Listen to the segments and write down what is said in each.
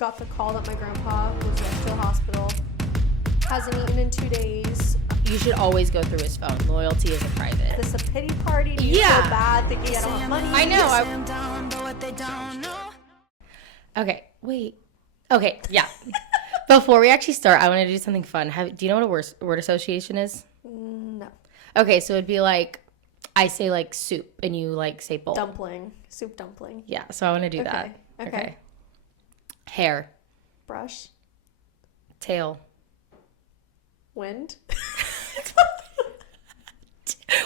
Got the call that my grandpa was rushed to the hospital. Hasn't eaten in 2 days. You should always go through his phone. Loyalty isn't private. This a pity party? Do you feel bad thinking I don't have money? I know. Okay, wait. Okay, yeah. Before we actually start, I want to do something fun. Do you know what a word association is? No. Okay, so it'd be like, I say like soup, and you like say bowl. Dumpling. Soup dumpling. Yeah, so I want to do that. Okay. Hair. Brush. Tail. Wind.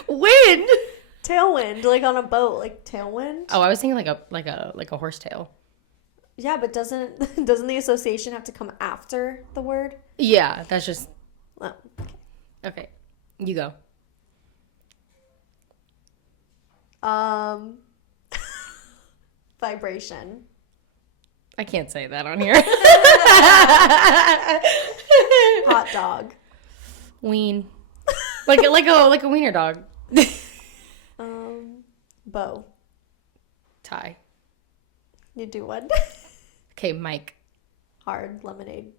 Wind. Tailwind, like on a boat, like tailwind. Oh, I was thinking like a horse tail. Yeah, but doesn't the association have to come after the word? Yeah, that's just. Oh, okay. You go. Vibration. I can't say that on here. Hot dog. Ween. Like a wiener dog. Bow. Tie. You do one. Okay, Mike. Hard lemonade.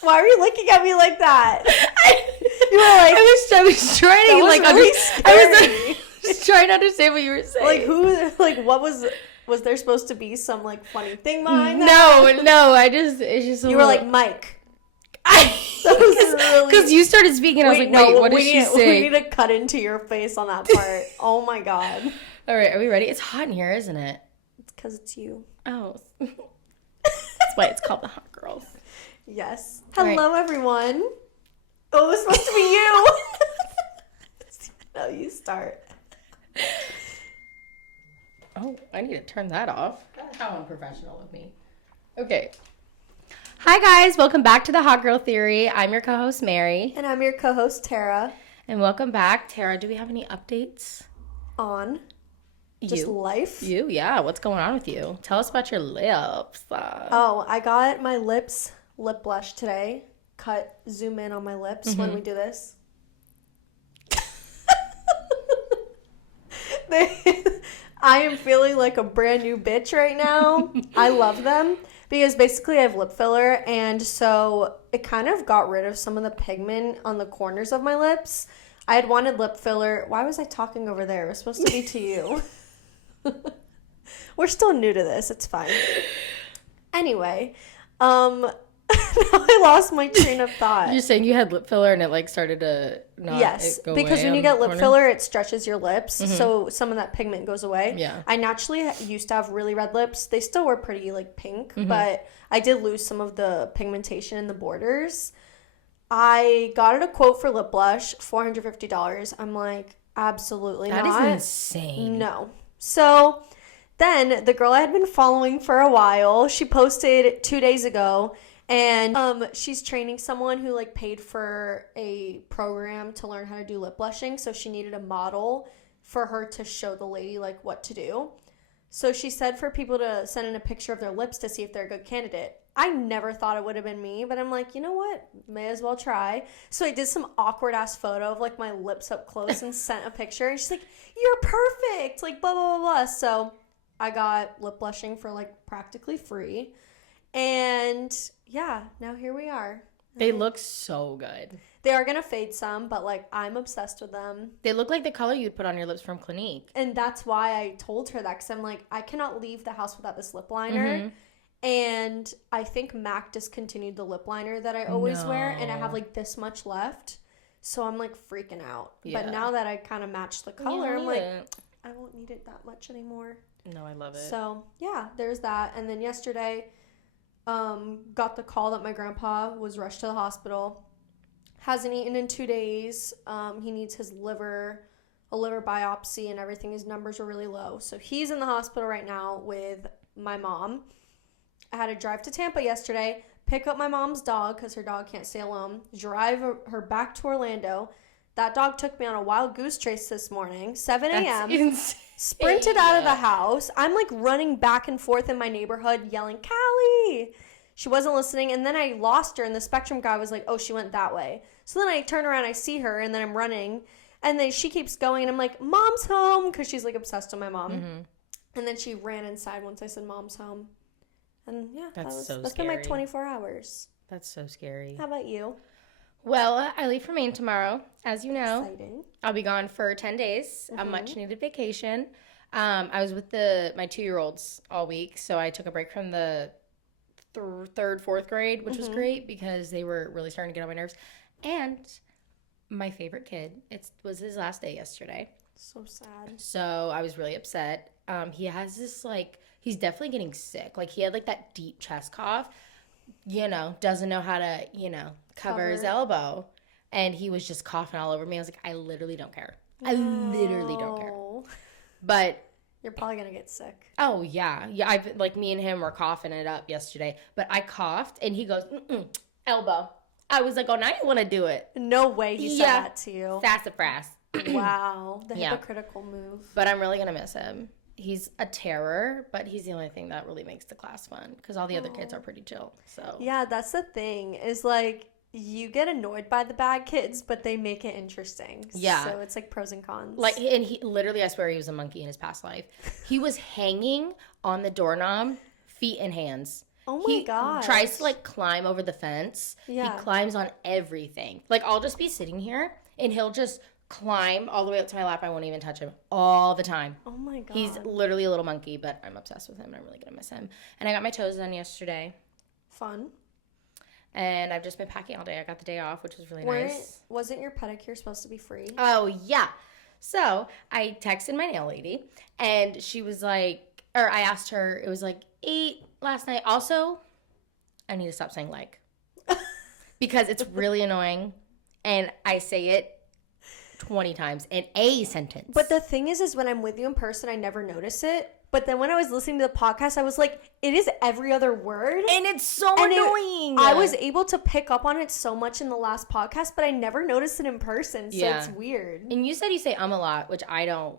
Why are you looking at me like that? You were like, I was trying to like really I was trying to understand what you were saying. What was there supposed to be some like funny thing behind that? No, it's just you were like Mike. Because you started speaking, and I was like, wait, what did she say? We need to cut into your face on that part. Oh my god. All right, are we ready? It's hot in here, isn't it? It's because it's you. Oh. That's why it's called the Hot Girls. Yes. Hello, everyone. Oh, it's supposed to be you. No, you start. Oh, I need to turn that off. That's how unprofessional of me. Okay. Hi, guys. Welcome back to the Hot Girl Theory. I'm your co-host, Mary. And I'm your co-host, Tara. And welcome back. Tara, do we have any updates? On? Just life? You, yeah. What's going on with you? Tell us about your lips. I got my lip blush today. Zoom in on my lips when we do this. I am feeling like a brand new bitch right now. I love them because basically I have lip filler, and so it kind of got rid of some of the pigment on the corners of my lips. I had wanted lip filler. Why was I talking over there? It was supposed to be to you. We're still new to this. It's fine. Anyway, now I lost my train of thought. You're saying you had lip filler and it like started to not go because away when you get lip filler, it stretches your lips, so some of that pigment goes away. Yeah. I naturally used to have really red lips. They still were pretty like pink, but I did lose some of the pigmentation in the borders. I got a quote for lip blush, $450. I'm like, absolutely not. That is insane. No. So then the girl I had been following for a while, she posted 2 days ago, and she's training someone who like paid for a program to learn how to do lip blushing, so she needed a model for her to show the lady like what to do. So she said for people to send in a picture of their lips to see if they're a good candidate. I never thought it would have been me, but I'm like, you know what? May as well try. So I did some awkward ass photo of like my lips up close and sent a picture, and she's like, you're perfect, like blah blah blah blah. So I got lip blushing for like practically free, and yeah, now here we are. They look so good. They are gonna fade some, but like I'm obsessed with them. They look like the color you'd put on your lips from Clinique. And that's why I told her that, because I'm like, I cannot leave the house without this lip liner. And I think MAC discontinued the lip liner that I always wear, and I have like this much left. So I'm like freaking out. Yeah. But now that I kind of match the color, I'm like, I won't need it that much anymore. No, I love it. So yeah, there's that. And then yesterday, got the call that my grandpa was rushed to the hospital. Hasn't eaten in 2 days. He needs a liver biopsy and everything. His numbers are really low. So he's in the hospital right now with my mom. I had to drive to Tampa yesterday, pick up my mom's dog because her dog can't stay alone, drive her back to Orlando. That dog took me on a wild goose chase this morning, 7 a.m. That's insane. Sprinted out of the house. I'm like running back and forth in my neighborhood yelling, Callie! She wasn't listening, and then I lost her, and the Spectrum guy was like, oh, she went that way. So then I turn around, I see her, and then I'm running, and then she keeps going, and I'm like, Mom's home, because she's like obsessed with my mom. And then she ran inside once I said Mom's home. And yeah, That's so that's been my scary. 24 hours. That's so scary. How about you? Well, I leave for Maine tomorrow, as you know. Exciting. I'll be gone for 10 days, a much-needed vacation. I was with my 2-year-olds all week, so I took a break from the third, fourth grade, which was great because they were really starting to get on my nerves. And my favorite kid, it was his last day yesterday. So sad. So I was really upset. He has this, like, he's definitely getting sick. Like, he had, like, that deep chest cough, doesn't know how to, cover his elbow. And he was just coughing all over me. I was like, I literally don't care. I literally don't care. But you're probably going to get sick. Oh, yeah. Yeah, me and him were coughing it up yesterday. But I coughed, and he goes, elbow. I was like, oh, now you want to do it. No way he said that to you. Sassafras. Wow. The hypocritical move. But I'm really going to miss him. He's a terror, but he's the only thing that really makes the class fun because all the other kids are pretty chill. So yeah, that's the thing is like you get annoyed by the bad kids, but they make it interesting. Yeah. So it's like pros and cons. Like, and he literally, I swear he was a monkey in his past life. He was hanging on the doorknob, feet and hands. Oh my God. He tries to like climb over the fence. Yeah. He climbs on everything. Like, I'll just be sitting here and he'll just climb all the way up to my lap. I won't even touch him all the time. Oh my God. He's literally a little monkey, but I'm obsessed with him and I'm really gonna miss him. And I got my toes done yesterday. Fun. And I've just been packing all day. I got the day off, which was really nice. Wasn't your pedicure supposed to be free? Oh, yeah. So I texted my nail lady and she was like, or I asked her, it was like 8 last night. Also, I need to stop saying like because it's really annoying and I say it 20 times in a sentence. But the thing is when I'm with you in person, I never notice it. But then when I was listening to the podcast, I was like, it is every other word. And it's so annoying. I was able to pick up on it so much in the last podcast, but I never noticed it in person. So it's weird. And you said you say a lot, which I don't.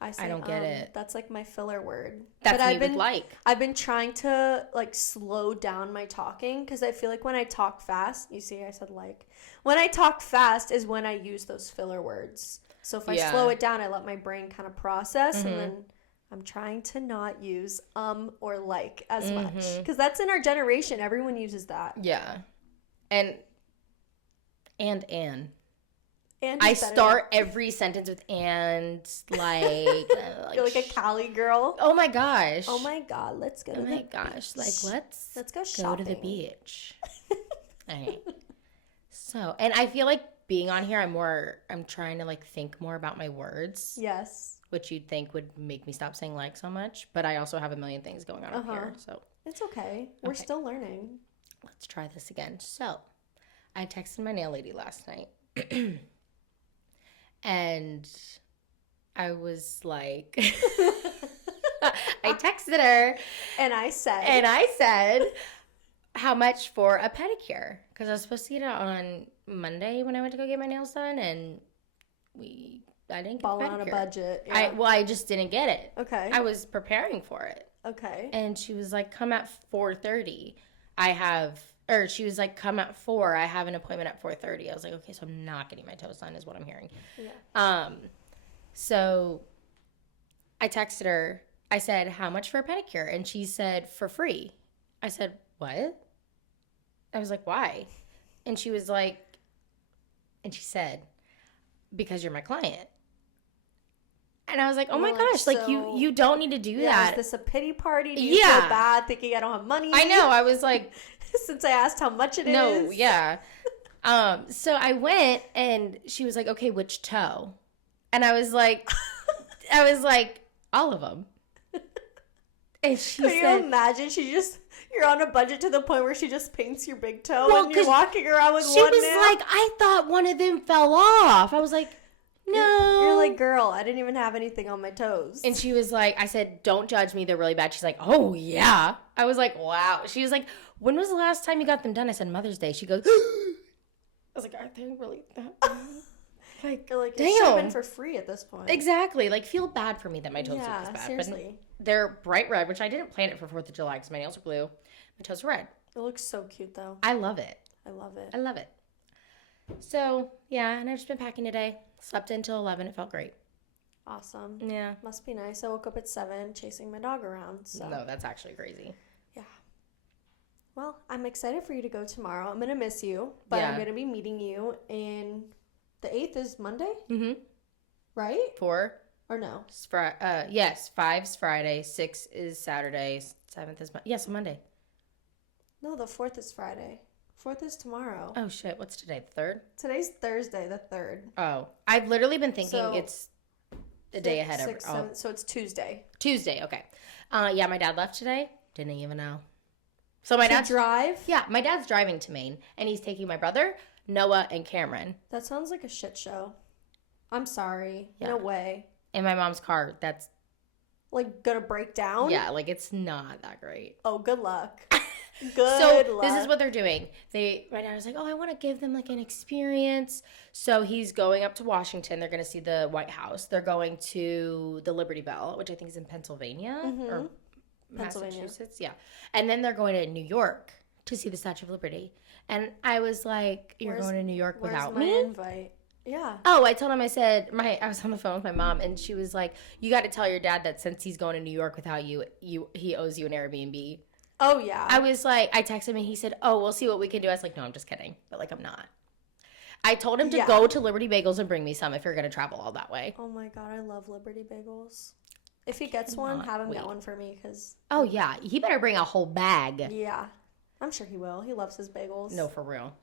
I don't get it. That's like my filler word. That's me with like. I've been trying to like slow down my talking because I feel like when I talk fast, you see I said like. When I talk fast is when I use those filler words. So if I slow it down, I let my brain kind of process and then I'm trying to not use or like as much. Because that's in our generation. Everyone uses that. Yeah. And I start every sentence with and, like you're like a Cali girl. Oh my gosh. Oh my God, let's go to the beach. Like let's go shopping. Go to the beach. All right. So, and I feel like being on here, I'm trying to like think more about my words. Yes. Which you'd think would make me stop saying like so much, but I also have a million things going on up here, so. It's okay. We're still learning. Let's try this again. So, I texted my nail lady last night. And I was like, I texted her. And I said, how much for a pedicure? Because I was supposed to get it on Monday when I went to go get my nails done, and I didn't get the pedicure. On a budget. Yeah. I just didn't get it. Okay. I was preparing for it. Okay. And she was like, come at 4:30. She was like, come at 4. I have an appointment at 4:30. I was like, okay, so I'm not getting my toes done is what I'm hearing. Yeah. So I texted her. I said, how much for a pedicure? And she said, for free. I said, what? I was like, why? And she was like, and she said, because you're my client. And I was like, oh my gosh, so, like you don't need to do that. Is this a pity party? Do you feel bad thinking I don't have money? I know. I was like, since I asked how much it is. No, yeah. So I went and she was like, okay, which toe? And I was like, all of them. And she said, can you imagine? You're on a budget to the point where she just paints your big toe and you're walking around with one nail. She was like, I thought one of them fell off. I was like, no. You're like, girl, I didn't even have anything on my toes. And she was like, I said, don't judge me. They're really bad. She's like, oh, yeah. I was like, wow. She was like, when was the last time you got them done? I said, Mother's Day. She goes, I was like, are they really that bad? Like, damn. Damn. It should have been for free at this point. Exactly. Like, feel bad for me that my toes look this bad. Seriously. But they're bright red, which I didn't plan it for 4th of July because my nails are blue. My toes are red. It looks so cute, though. I love it. I love it. I love it. So, yeah, and I've just been packing today. Slept until 11. It felt great. Awesome. Yeah. Must be nice. I woke up at 7 chasing my dog around. So. No, that's actually crazy. Yeah. Well, I'm excited for you to go tomorrow. I'm going to miss you, but I'm going to be meeting you in the 8th is Monday? Mm-hmm. Right? 4. Or no? Yes, 5's Friday, 6 is Saturday, 7th is Monday. No, the 4th is Friday. 4th is tomorrow. Oh, shit. What's today? The 3rd? Today's Thursday, the 3rd. Oh. I've literally been thinking So, it's a day ahead of so it's Tuesday. Tuesday, okay. Yeah, my dad left today. Didn't even know. So my dad's drive? Yeah, my dad's driving to Maine, and he's taking my brother, Noah, and Cameron. That sounds like a shit show. I'm sorry. Yeah. No way. In my mom's car, that's... Like, gonna break down? Yeah, like, it's not that great. Oh, good luck. This is what they're doing. My dad was like, oh, I want to give them like an experience. So he's going up to Washington. They're going to see the White House. They're going to the Liberty Bell, which I think is in Pennsylvania or Massachusetts. Yeah. And then they're going to New York to see the Statue of Liberty. And I was like, you're going to New York without me? Invite? Yeah. Oh, I told him, I said, I was on the phone with my mom, and she was like, you got to tell your dad that since he's going to New York without you, he owes you an Airbnb. Oh, yeah. I was like, I texted him and he said, oh, we'll see what we can do. I was like, no, I'm just kidding. But like, I'm not. I told him to go to Liberty Bagels and bring me some if you're going to travel all that way. Oh my God, I love Liberty Bagels. If he gets one, have him get one for me because... Oh, yeah. He better bring a whole bag. Yeah. I'm sure he will. He loves his bagels. No, for real.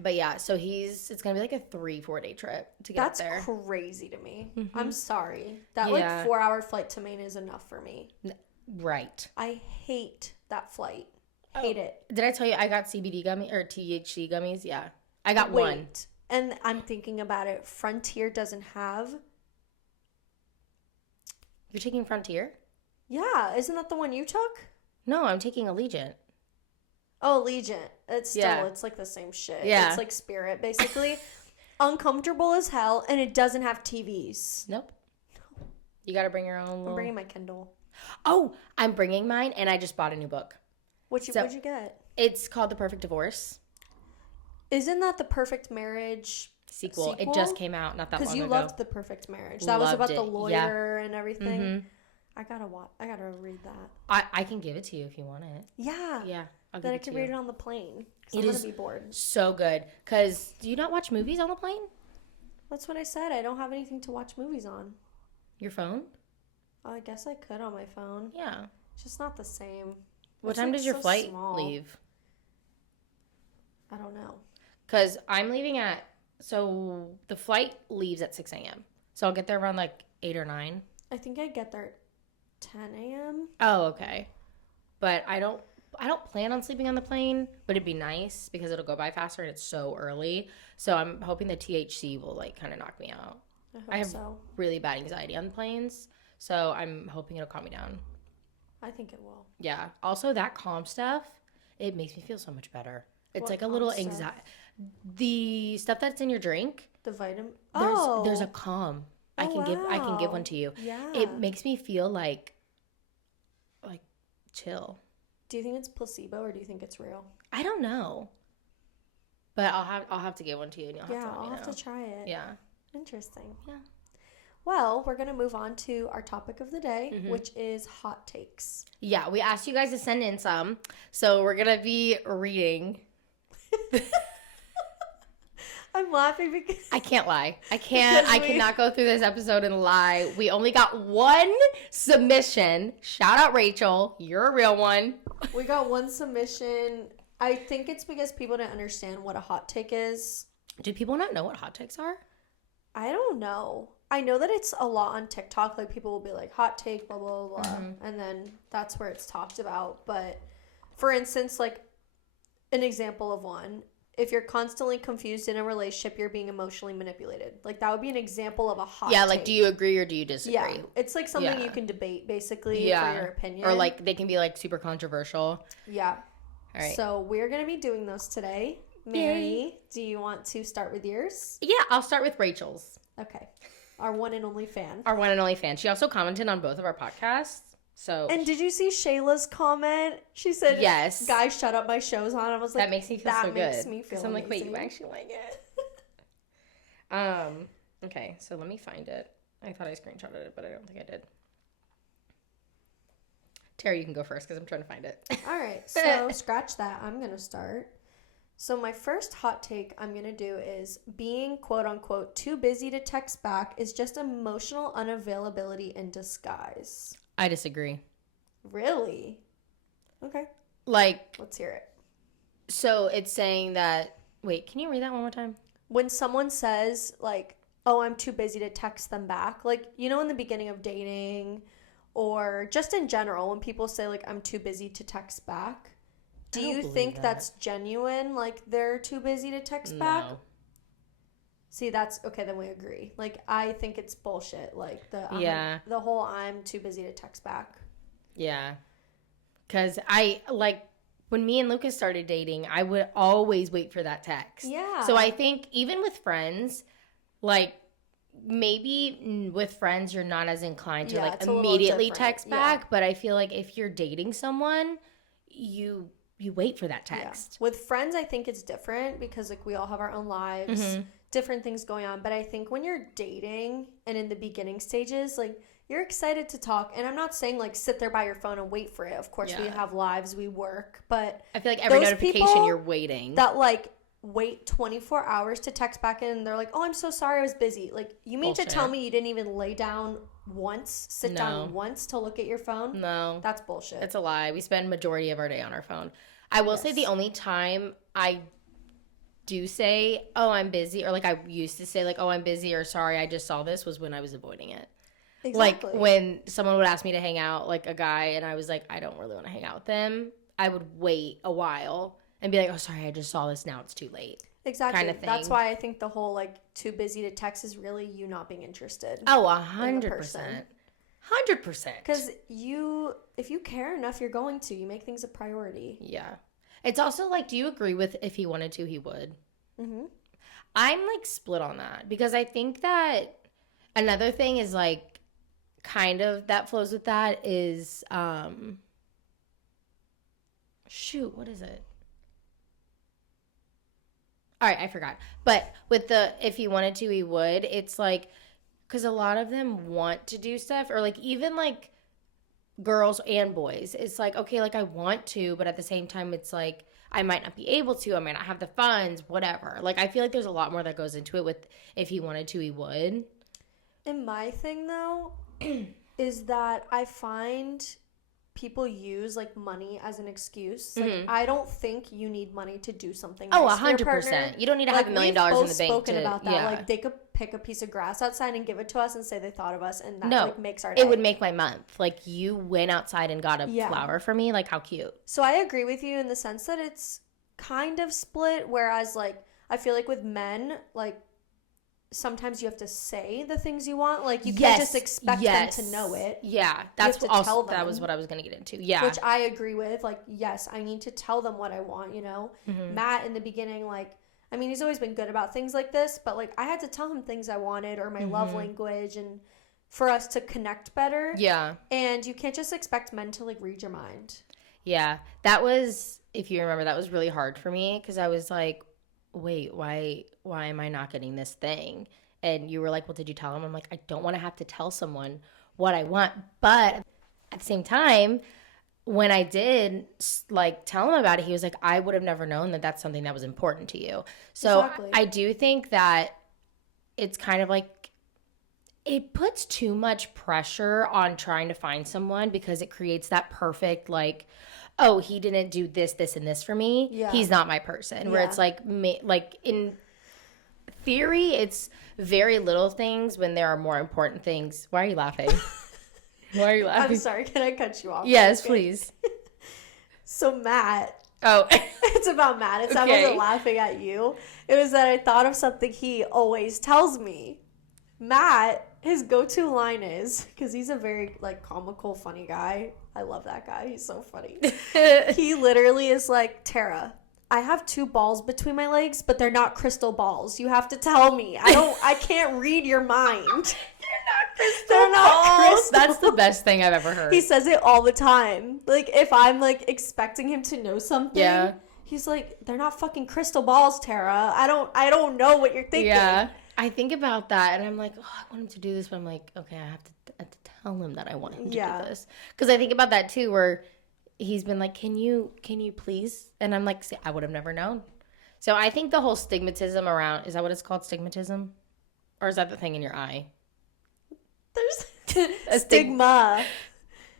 But yeah, so it's going to be like a 3-4 day trip to get there. That's crazy to me. Mm-hmm. I'm sorry. That 4-hour flight to Maine is enough for me. Right. I hate that flight. Hate it. Did I tell you I got CBD gummies or THC gummies? Yeah. I got one. And I'm thinking about it. Frontier doesn't have. You're taking Frontier? Yeah. Isn't that the one you took? No, I'm taking Allegiant. Oh, Allegiant. It's like the same shit. Yeah. It's like Spirit, basically. Uncomfortable as hell, and it doesn't have TVs. Nope. You got to bring your own. I'm bringing my Kindle. Oh, I'm bringing mine, and I just bought a new book. What'd you get? It's called The Perfect Divorce. Isn't that The Perfect Marriage sequel? It just came out not that long ago. Because you loved The Perfect Marriage. That was about the lawyer and everything. Mm-hmm. I gotta read that. I can give it to you if you want it. Yeah. Yeah. Then I can read it on the plane. I'm gonna be bored. So good. Because do you not watch movies on the plane? That's what I said. I don't have anything to watch movies on. Your phone? I guess I could on my phone. Yeah. It's just not the same. What time does your flight leave? I don't know. Because I'm leaving so the flight leaves at 6 a.m. So I'll get there around like 8 or 9. I think I get there at 10 a.m. Oh, okay. But I don't plan on sleeping on the plane, but it'd be nice because it'll go by faster and it's so early. So I'm hoping the THC will like kind of knock me out. I have really bad anxiety on planes. So I'm hoping it'll calm me down. I think it will. Yeah. Also, that calm stuff, it makes me feel so much better. It's like a little anxiety. The stuff that's in your drink. The vitamin. There's a calm. I can give one to you. Yeah. It makes me feel like chill. Do you think it's placebo or do you think it's real? I don't know. But I'll have to give one to you and you'll have to let me know. I'll have to try it. Yeah. Interesting. Yeah. Well, we're going to move on to our topic of the day, which is hot takes. Yeah, we asked you guys to send in some. So we're going to be reading. I'm laughing because... I can't lie. I cannot go through this episode and lie. We only got one submission. Shout out, Rachel. You're a real one. We got one submission. I think it's because people didn't understand what a hot take is. Do people not know what hot takes are? I don't know. I know that it's a lot on TikTok. Like, people will be like, hot take, blah, blah, blah. Mm-hmm. And then that's where it's talked about. But, for instance, like, an example of one. If you're constantly confused in a relationship, you're being emotionally manipulated. Like, that would be an example of a hot take. Yeah, like, do you agree or do you disagree? Yeah, it's like something you can debate, basically, for your opinion. Or, like, they can be, like, super controversial. Yeah. All right. So, we're going to be doing those today. Mary, do you want to start with yours? Yeah, I'll start with Rachel's. Okay. Our one and only fan. Our one and only fan. She also commented on both of our podcasts. So. And did you see Shayla's comment? She said, yes. Guys, shut up, my show's on. I was like, that makes me feel so good. That makes me feel amazing. I'm like, wait, you actually like it? Okay, so let me find it. I thought I screenshotted it, but I don't think I did. Tara, you can go first because I'm trying to find it. All right, so scratch that. I'm going to start. So my first hot take I'm going to do is being quote unquote too busy to text back is just emotional unavailability in disguise. I disagree. Really? Okay. Like, let's hear it. So it's saying that, wait, can you read that one more time? When someone says like, oh, I'm too busy to text them back, like, you know, in the beginning of dating or just in general, when people say like, I'm too busy to text back, do you think that's genuine? Like they're too busy to text back? No. See, that's okay. Then we agree. Like, I think it's bullshit. Like the whole I'm too busy to text back. Yeah, because when me and Lucas started dating, I would always wait for that text. Yeah. So I think even with friends, like maybe with friends you're not as inclined to like immediately text back, but I feel like if you're dating someone, you wait for that text. Yeah. With friends, I think it's different because like we all have our own lives, different things going on. But I think when you're dating and in the beginning stages, like you're excited to talk. And I'm not saying like sit there by your phone and wait for it. Of course, we have lives, we work. But I feel like every notification you're waiting. That like wait 24 hours to text back in and they're like, oh, I'm so sorry, I was busy. Like, you mean to tell me you didn't even lay down once, sit down once to look at your phone? No. That's bullshit. It's a lie. We spend majority of our day on our phone. I will say the only time I do say, oh, I'm busy, or like I used to say like, oh, I'm busy, or sorry, I just saw this, was when I was avoiding it. Exactly. Like when someone would ask me to hang out, like a guy, and I was like, I don't really want to hang out with them, I would wait a while and be like, oh, sorry, I just saw this, now it's too late. Exactly. Kind of thing. That's why I think the whole like too busy to text is really you not being interested. Oh, 100%. 100%. Because if you care enough, you're going to. You make things a priority. Yeah. It's also like, do you agree with if he wanted to, he would? Mm-hmm. I'm like split on that because I think that another thing is like kind of that flows with that is, shoot, what is it? All right, I forgot. But with the if he wanted to, he would. It's like, because a lot of them want to do stuff, or like even like girls and boys. It's like, okay, like I want to, but at the same time, it's like I might not be able to. I might not have the funds, whatever. Like I feel like there's a lot more that goes into it with if he wanted to, he would. And my thing though is that I find people use like money as an excuse. Like I don't think you need money to do something. Oh, 100%. You don't need to have $1 million in the bank. We've spoken about that. Yeah. Like they could pick a piece of grass outside and give it to us and say they thought of us, and that like makes our day. It would make my month. Like you went outside and got a flower for me. Like how cute. So I agree with you in the sense that it's kind of split. Whereas like I feel like with men, like sometimes you have to say the things you want. Like you can't just expect them to know it. Yeah, that's also that was what I was gonna get into. Yeah, which I agree with. Like, yes, I need to tell them what I want. You know, Matt in the beginning, like, I mean, he's always been good about things like this, but like I had to tell him things I wanted or my love language, and for us to connect better. Yeah, and you can't just expect men to like read your mind. Yeah, that was, if you remember, that was really hard for me because I was like, wait, why am I not getting this thing? And you were like, well, did you tell him? I'm like, I don't want to have to tell someone what I want. But at the same time, when I did like tell him about it, he was like, I would have never known that that's something that was important to you. So exactly. I do think that it's kind of like, it puts too much pressure on trying to find someone because it creates that perfect like, oh, he didn't do this, this, and this for me. Yeah. He's not my person. Where it's like in theory, it's very little things when there are more important things. Why are you laughing? Why are you laughing? I'm sorry. Can I cut you off? Yes, please. So Matt. Oh. It's about Matt. I wasn't laughing at you. It was that I thought of something he always tells me. Matt, his go-to line is, because he's a very like comical, funny guy. I love that guy. He's so funny. He literally is like, Tara, I have 2 balls between my legs, but they're not crystal balls. You have to tell me. I can't read your mind. They're not crystal. That's the best thing I've ever heard. He says it all the time. Like if I'm like expecting him to know something, he's like, they're not fucking crystal balls, Tara. I don't know what you're thinking. Yeah. I think about that and I'm like, oh, I want him to do this, but I'm like, okay, I have to tell him that I want him to Yeah. do this. Because I think about that too, where he's been like, can you please? And I'm like, see, I would have never known. So I think the whole stigmatism around, is that what it's called, stigmatism? Or is that the thing in your eye? There's a stigma.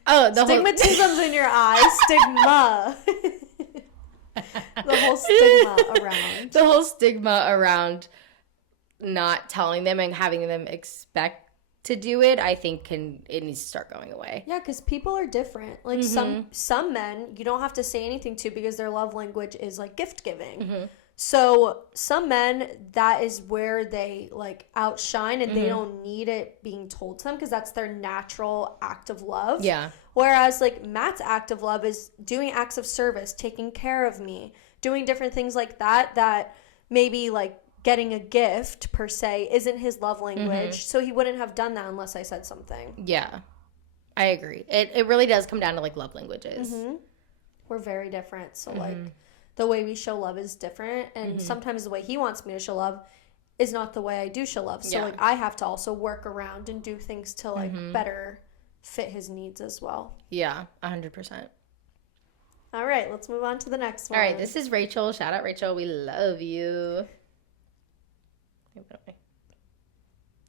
Oh, the Stigmatism's in your eye. Stigma. The whole stigma around. The whole stigma around not telling them and having them expect to do it, I think it needs to start going away. Yeah, because people are different. Like some men, you don't have to say anything to because their love language is like gift giving. Mm-hmm. So some men, that is where they like outshine, and they don't need it being told to them because that's their natural act of love. Yeah. Whereas like Matt's act of love is doing acts of service, taking care of me, doing different things like that maybe like getting a gift per se isn't his love language. So he wouldn't have done that unless I said something. Yeah. I agree. It really does come down to like love languages. We're very different. So like the way we show love is different, and sometimes the way he wants me to show love is not the way I do show love. So like I have to also work around and do things to like better fit his needs as well. Yeah, 100%. All right, let's move on to the next one. All right, this is Rachel. Shout out Rachel. We love you.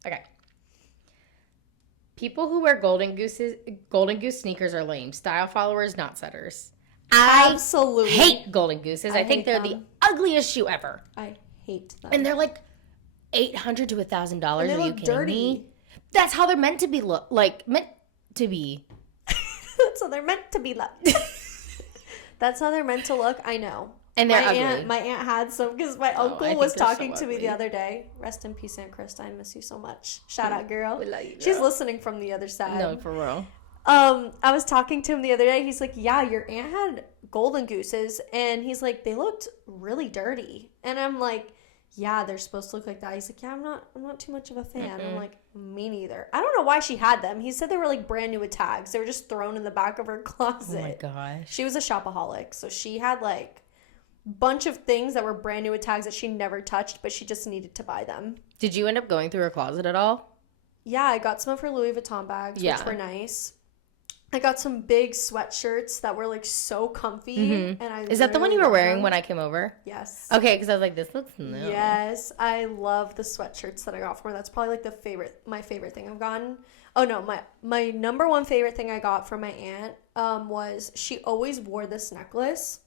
Okay. People who wear golden goose sneakers are lame. Style followers, not setters. Absolutely. I hate golden gooses. I think they're the ugliest shoe ever. I hate them. And they're like $800 to $1,000. Are you kidding dirty. me? That's how they're meant to be. Meant to be. That's how they're meant to be. That's how they're meant to look. I know. And they're ugly. My aunt had some because my uncle was talking to me the other day. Rest in peace, Aunt Krista. I miss you so much. Shout out, girl. We love you, girl. She's listening from the other side. No, for real. I was talking to him the other day. He's like, yeah, your aunt had golden gooses. And he's like, they looked really dirty. And I'm like, yeah, they're supposed to look like that. He's like, yeah, I'm not too much of a fan. I'm like, me neither. I don't know why she had them. He said they were like brand new with tags. They were just thrown in the back of her closet. Oh my gosh. She was a shopaholic. So she had like a bunch of things that were brand new with tags that she never touched, but she just needed to buy them. Did you end up going through her closet at all? Yeah, I got some of her Louis Vuitton bags, which were nice. I got some big sweatshirts that were like so comfy. And Is that the one you were wearing when I came over? Yes. Okay, because I was like, this looks new. Yes, I love the sweatshirts that I got from her. That's probably like my favorite thing I've gotten. Oh no, my number one favorite thing I got from my aunt was she always wore this necklace.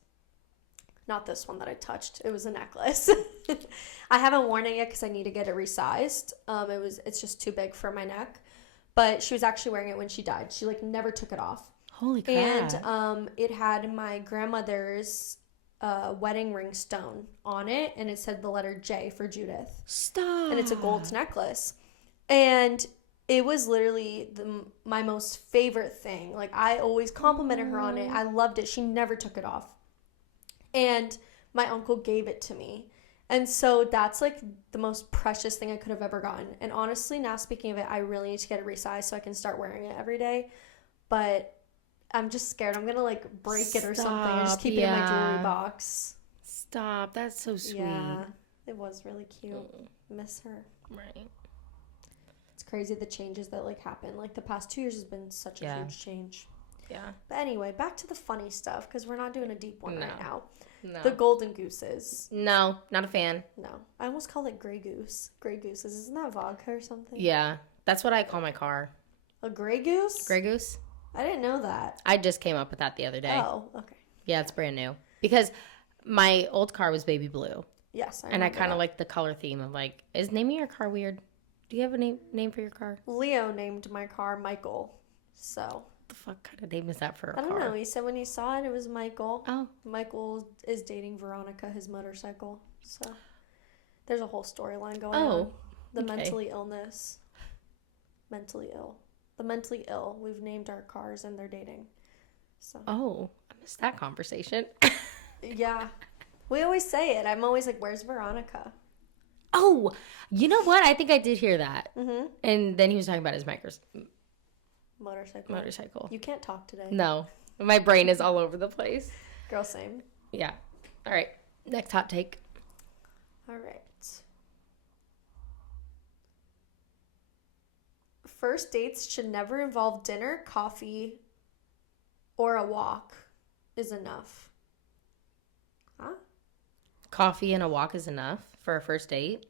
Not this one that I touched. It was a necklace. I haven't worn it yet because I need to get it resized. It's just too big for my neck. But she was actually wearing it when she died. She like never took it off. Holy crap. And it had my grandmother's wedding ring stone on it, and it said the letter J for Judith. Stop. And it's a gold necklace. And it was literally my most favorite thing. Like I always complimented her on it. I loved it. She never took it off. And my uncle gave it to me. And so that's like the most precious thing I could have ever gotten. And honestly, now speaking of it, I really need to get it resized so I can start wearing it every day. But I'm just scared I'm going to like break it or something. I just keep it in my jewelry box. Stop. That's so sweet. Yeah, it was really cute. Miss her. Right. It's crazy the changes that like happen. Like the past 2 years has been such a huge change. Yeah. But anyway, back to the funny stuff because we're not doing a deep one right now. No. The golden gooses. No, not a fan. No. I almost call it gray goose. Gray gooses. Isn't that vodka or something? Yeah. That's what I call my car. A gray goose? Gray goose? I didn't know that. I just came up with that the other day. Oh, okay. Yeah, it's brand new. Because my old car was baby blue. Yes, and I kind of like the color theme of like, is naming your car weird? Do you have a name for your car? Leo named my car Michael. So. The fuck kind of name is that for a car? I don't know. He said when he saw it, it was Michael. Oh. Michael is dating Veronica, his motorcycle. So there's a whole storyline going on. The mentally illness. Mentally ill. The mentally ill. We've named our cars and they're dating. So. Oh, I missed that conversation. Yeah. We always say it. I'm always like, where's Veronica? Oh, you know what? I think I did hear that. Mm-hmm. And then he was talking about his motorcycle. You can't talk today. No. My brain is all over the place. Girl, same. Yeah. All right. Next hot take. All right. first dates should never involve dinner, coffee, or a walk is enough. Huh? Coffee and a walk is enough for a first date?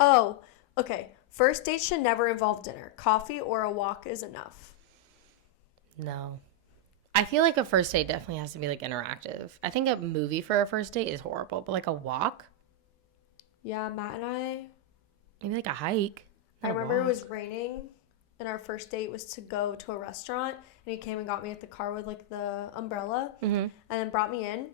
Oh, okay. First date should never involve dinner. Coffee or a walk is enough. No. I feel like a first date definitely has to be like interactive. I think a movie for a first date is horrible, but like a walk, Yeah, Matt and I maybe like a hike. Not a remember it walk. was raining and our first date was to go to a restaurant and he came and got me at the car with like the umbrella and then brought me in.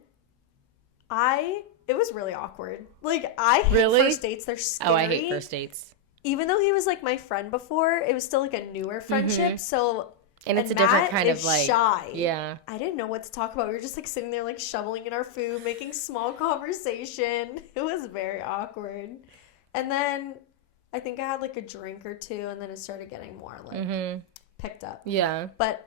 It was really awkward. Like I hate Really? first dates. They're scary. Oh, I hate first dates. Even though he was like my friend before, it was still like a newer friendship. So And it's a Matt different kind is of like shy. Yeah. I didn't know what to talk about. We were just like sitting there like shoveling in our food, making small conversation. It was very awkward. And then I think I had like a drink or two and then it started getting more like picked up. Yeah. But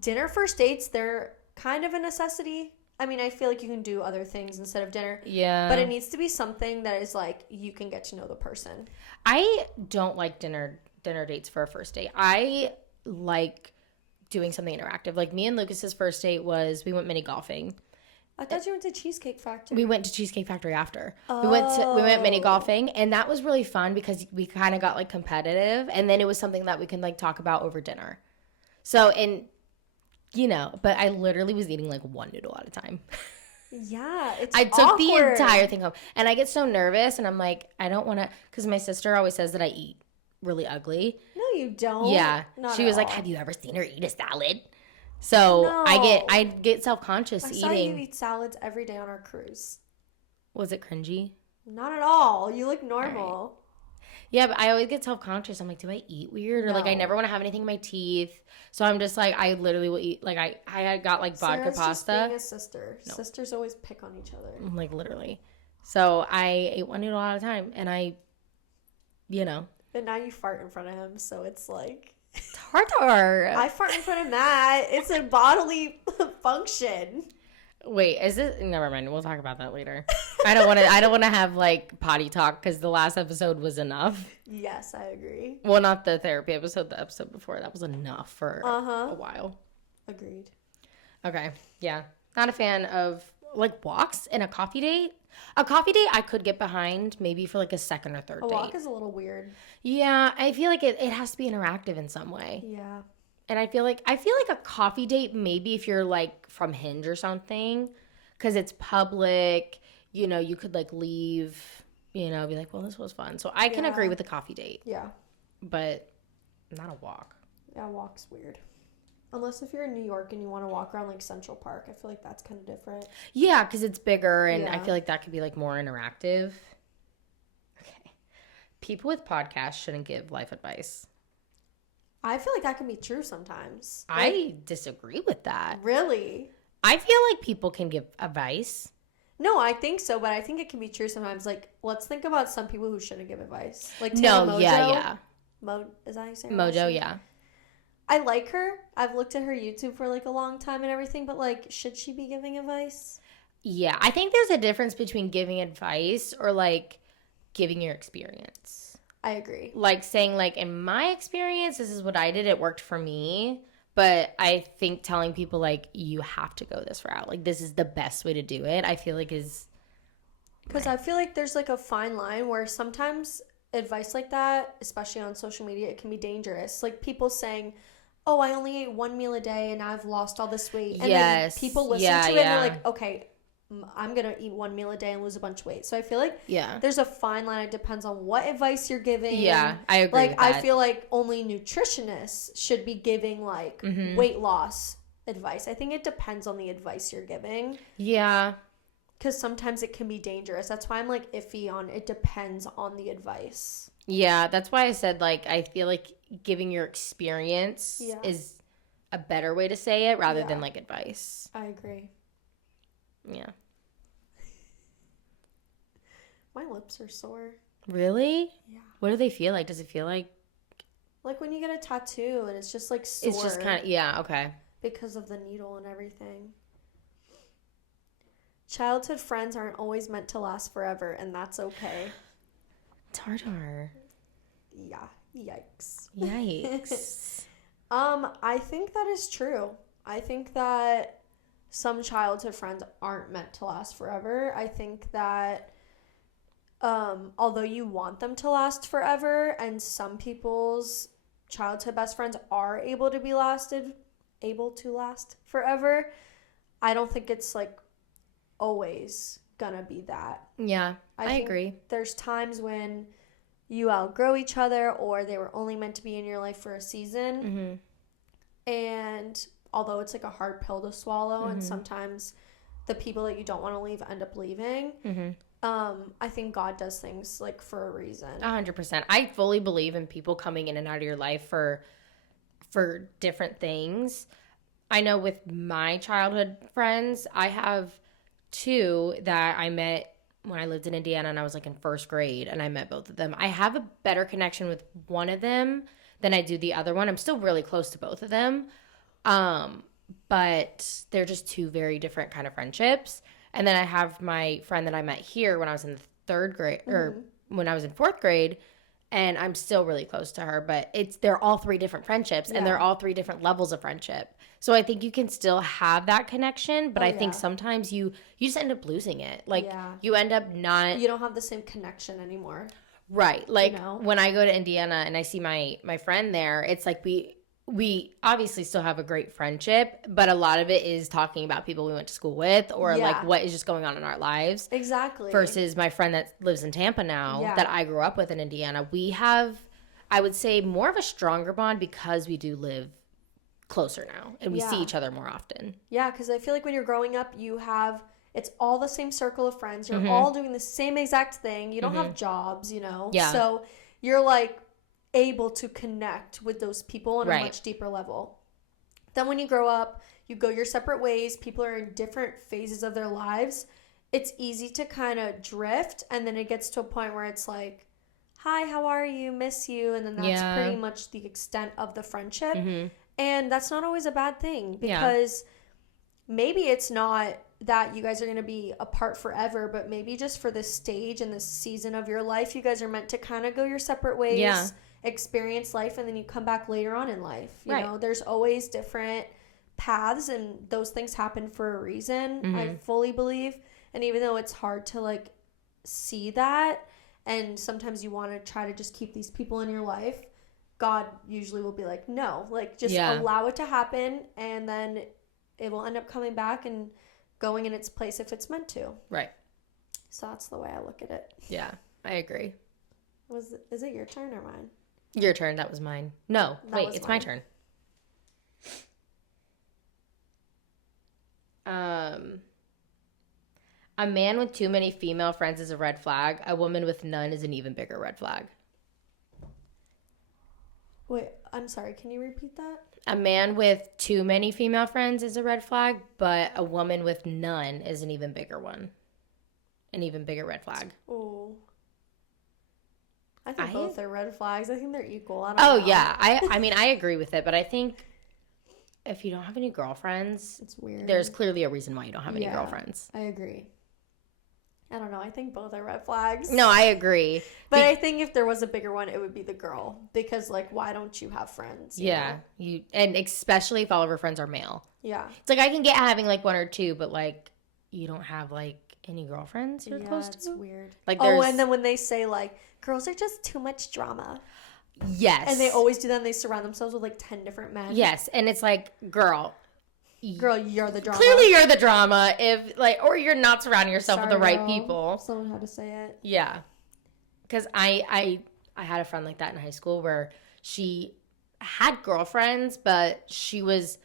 dinner first dates, they're kind of a necessity. I mean, I feel like you can do other things instead of dinner. Yeah. But it needs to be something that is like you can get to know the person. I don't like dinner dates for a first date. I like doing something interactive. Like me and Lucas's first date was we went mini golfing. I thought you went to Cheesecake Factory. We went to Cheesecake Factory after. We went mini golfing, and that was really fun because we kind of got like competitive, and then it was something that we can like talk about over dinner. So, and you know, but I literally was eating like one noodle at a time. Yeah, it's I took awkward. the entire thing home, and I get so nervous, and I'm like, I don't want to, because my sister always says that I eat really ugly. No, you don't. Yeah, Not she at was like, all. "Have you ever seen her eat a salad?" So No. I get self-conscious I eating. saw you eat salads every day on our cruise. Was it cringy? Not at all. You look normal. Yeah, but I always get self-conscious. I'm like, do I eat weird? Or like I No. never want to have anything in my teeth. So I'm just like, I literally will eat, like I had got like vodka Sarah's just pasta. being a sister. No. Sisters always pick on each other. Like literally. So I ate one noodle at a time, and But now you fart in front of him, so it's like tartar. I fart in front of Matt. It's a bodily function. Wait, is this? Never mind. We'll talk about that later. I don't want to have like potty talk because the last episode was enough. Yes, I agree. Well, not the therapy episode. The episode before that was enough for Uh-huh. a while. Agreed. Okay. Yeah. Not a fan of like walks and a coffee date. A coffee date I could get behind maybe for like a second or third A date. walk is a little weird. Yeah, I feel like it has to be interactive in some way. Yeah. And I feel like a coffee date maybe if you're like from Hinge or something cuz it's public, you could like leave, be like, "Well, this was fun." So I can Yeah. agree with a coffee date, Yeah. but not a walk. Yeah, walk's weird. Unless if you're in New York and you want to walk around like Central Park, I feel like that's kind of different. Yeah, cuz it's bigger and I Yeah. feel like that could be like more interactive. Okay. People with podcasts shouldn't give life advice. I feel like that can be true sometimes. I disagree with that. Really? I feel like people can give advice. No, I think so, but I think it can be true sometimes. Like, let's think about some people who shouldn't give advice. Like Taylor Mojo. Yeah. Is that how you say her last Mojo, name? yeah. I like her. I've looked at her YouTube for like a long time and everything, but like, should she be giving advice? Yeah, I think there's a difference between giving advice or like giving your experience. I agree. Like saying like in my experience, this is what I did. It worked for me. But I think telling people like you have to go this route, like this is the best way to do it, I feel like is Because I feel like there's like a fine line where sometimes advice like that, especially on social media, it can be dangerous. Like people saying, "Oh, I only ate one meal a day and I've lost all this weight." And Yes. then people listen Yeah, to it yeah. and they're like, "Okay, I'm going to eat one meal a day and lose a bunch of weight." So I feel like yeah. there's a fine line. It depends on what advice you're giving. Yeah, I agree Like with I that. feel like only nutritionists should be giving like weight loss advice. I think it depends on the advice you're giving. Yeah. Because sometimes it can be dangerous. That's why I'm like iffy on it depends on the advice. Yeah, that's why I said like I feel like giving your experience Yeah. is a better way to say it rather Yeah. than like advice. I agree. Yeah. My lips are sore. Really? Yeah. What do they feel like? Does it feel like Like when you get a tattoo and it's just like sore. it's just kind of yeah, okay. because of the needle and everything. Childhood friends aren't always meant to last forever, and that's okay. Tartar. Yeah. Yikes. I think that is true. I think that some childhood friends aren't meant to last forever. I think that although you want them to last forever, and some people's childhood best friends are able to last forever, I don't think it's like always gonna be that. Yeah, I think agree. There's times when you outgrow each other, or they were only meant to be in your life for a season. And although it's like a hard pill to swallow, and sometimes the people that you don't want to leave end up leaving, I think God does things like for a reason. 100%. I fully believe in people coming in and out of your life for different things. I know with my childhood friends, I have two that I met when I lived in Indiana, and I was like in first grade, and I met both of them. I have a better connection with one of them than I do the other one. I'm still really close to both of them. But they're just two very different kind of friendships. And then I have my friend that I met here when I was in the third grade, or when I was in fourth grade, and I'm still really close to her. But they're all three different friendships, and they're all three different levels of friendship. So I think you can still have that connection, but I think sometimes you just end up losing it. Like you end up not. You don't have the same connection anymore. Right. Like when I go to Indiana and I see my friend there, it's like we obviously still have a great friendship, but a lot of it is talking about people we went to school with, or like what is just going on in our lives. Exactly. Versus my friend that lives in Tampa now that I grew up with in Indiana. We have, I would say, more of a stronger bond because we do live closer now and we see each other more often. Yeah, because I feel like when you're growing up, it's all the same circle of friends. You're all doing the same exact thing. You don't have jobs, Yeah. So you're like able to connect with those people on a much deeper level. Then when you grow up, you go your separate ways. People are in different phases of their lives. It's easy to kind of drift, and then it gets to a point where it's like, hi, how are you? Miss you. And then that's pretty much the extent of the friendship. And that's not always a bad thing, because maybe it's not that you guys are going to be apart forever, but maybe just for this stage and this season of your life, you guys are meant to kind of go your separate ways, experience life, and then you come back later on in life. You know, there's always different paths, and those things happen for a reason, I fully believe. And even though it's hard to like see that, and sometimes you want to try to just keep these people in your life, God usually will be like, no, like just allow it to happen, and then it will end up coming back and going in its place if it's meant to. Right. So that's the way I look at it. Yeah, I agree. Is it your turn or mine? Your turn. That was mine. No, wait, it's my turn. A man with too many female friends is a red flag. A woman with none is an even bigger red flag. Wait, I'm sorry. Can you repeat that? A man with too many female friends is a red flag, but a woman with none is an even bigger one. An even bigger red flag. Oh. I think both are red flags. I think they're equal. I don't know. Yeah. I mean, I agree with it, but I think if you don't have any girlfriends, it's weird. There's clearly a reason why you don't have any girlfriends. I agree. I don't know. I think both are red flags. No, I agree. But I think if there was a bigger one, it would be the girl. Because, like, why don't you have friends? You know? And especially if all of her friends are male. Yeah. It's like I can get having, like, one or two, but, like, you don't have, like, any girlfriends you're close to? It's weird. Like, and then when they say, like, girls are just too much drama. Yes. And they always do that, and they surround themselves with, like, 10 different men. Yes. And it's like, girl, you're the drama. Clearly you're the drama, if like, or you're not surrounding yourself with the right people. Someone had to say it. Yeah. Because I had a friend like that in high school where she had girlfriends, but she was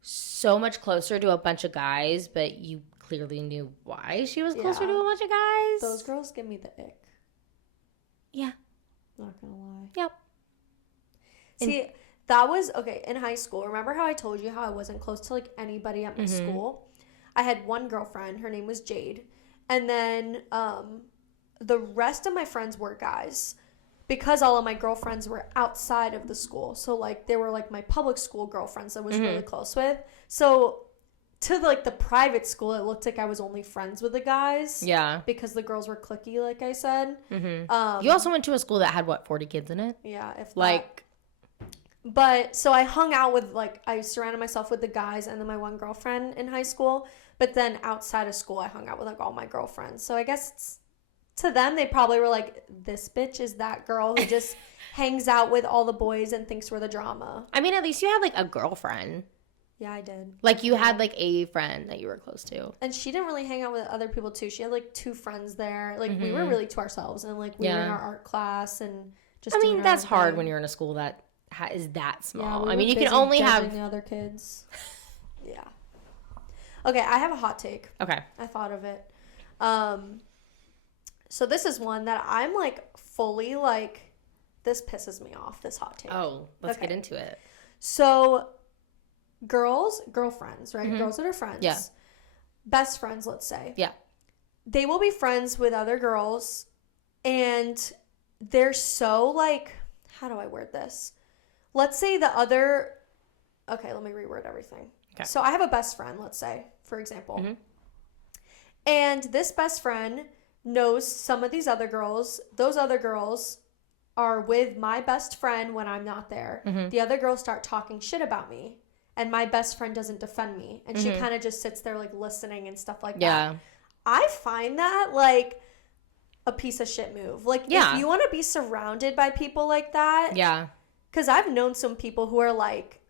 so much closer to a bunch of guys, but you clearly knew why she was closer to a bunch of guys. Those girls give me the ick. Yeah. Not gonna lie. Yep. See, that was, okay, in high school. Remember how I told you how I wasn't close to, like, anybody at my school? I had one girlfriend. Her name was Jade. And then the rest of my friends were guys, because all of my girlfriends were outside of the school. So, like, they were, like, my public school girlfriends that I was really close with. So, to like the private school, it looked like I was only friends with the guys. Yeah. Because the girls were cliquey, like I said. Mm-hmm. You also went to a school that had, 40 kids in it? Yeah, if like... But, so I hung out with, like, I surrounded myself with the guys and then my one girlfriend in high school. But then outside of school, I hung out with, like, all my girlfriends. So I guess it's, to them, they probably were like, this bitch is that girl who just hangs out with all the boys and thinks we're the drama. I mean, at least you had, like, a girlfriend. Yeah, I did. Like, you had, like, a friend that you were close to. And she didn't really hang out with other people, too. She had, like, 2 friends there. Like, we were really to ourselves. And, like, we were in our art class and just I mean, that's hard when you're in a school that is that small. Yeah, I mean, you can only have... the other kids. Yeah. Okay, I have a hot take. Okay. I thought of it. So this is one that I'm, like, fully, like, this pisses me off, this hot take. Oh, let's get into it. So... girlfriends, right? Girls that are friends. Yeah. Best friends, let's say. Yeah. They will be friends with other girls and they're so like, how do I word this? Let's say the other, okay, let me reword everything. Okay. So I have a best friend, let's say, for example. And this best friend knows some of these other girls. Those other girls are with my best friend when I'm not there. The other girls start talking shit about me. And my best friend doesn't defend me. And she kind of just sits there, like, listening and stuff like that. I find that, like, a piece of shit move. Like, if you want to be surrounded by people like that. Yeah. Because I've known some people who are, like,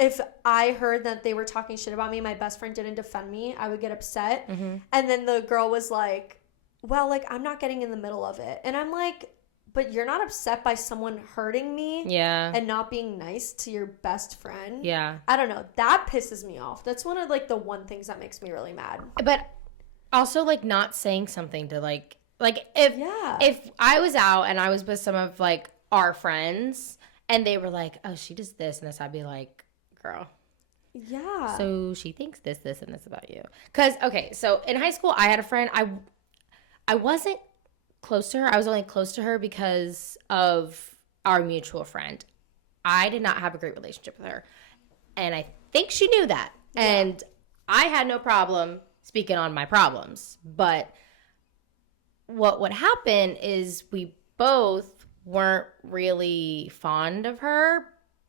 if I heard that they were talking shit about me, my best friend didn't defend me, I would get upset. And then the girl was like, well, like, I'm not getting in the middle of it. And I'm like... But you're not upset by someone hurting me and not being nice to your best friend. Yeah. I don't know. That pisses me off. That's one of, like, the one things that makes me really mad. But also, like, not saying something to, like if I was out and I was with some of, like, our friends and they were like, oh, she does this and this, I'd be like, girl. Yeah. So she thinks this, and this about you. Because, okay, so in high school, I had a friend. I wasn't close to her. I was only close to her because of our mutual friend. I did not have a great relationship with her. And I think she knew that. Yeah. And I had no problem speaking on my problems. But what would happen is we both weren't really fond of her,